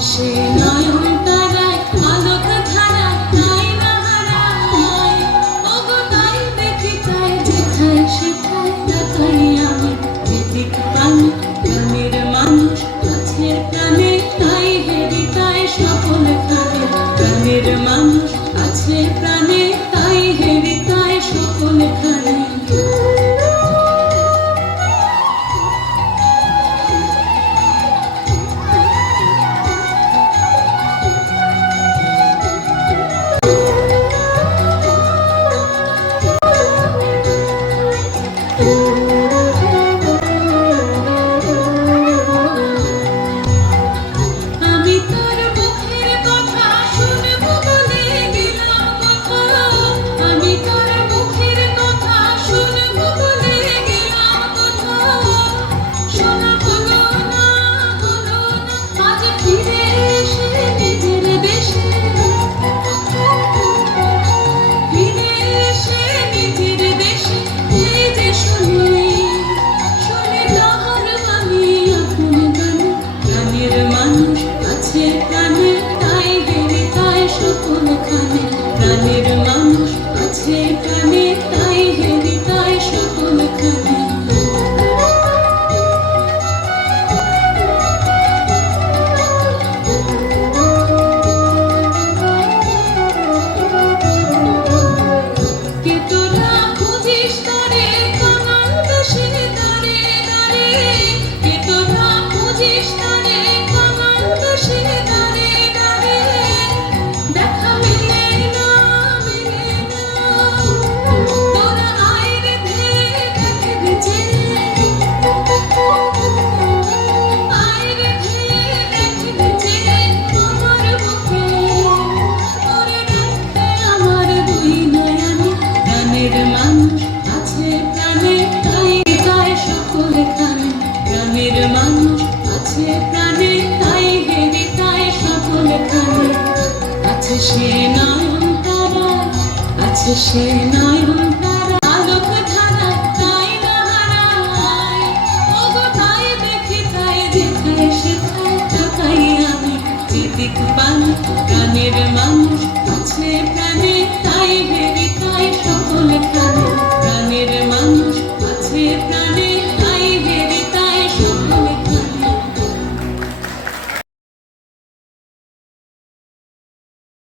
しない মানুষ আছে আছে সে নয়ন তারা, আছে সে তাই নাহারায় তাই দেখি, তাই যেথায় আমি। যেদিক পান, প্রাণের মানুষ, আছে প্রাণে।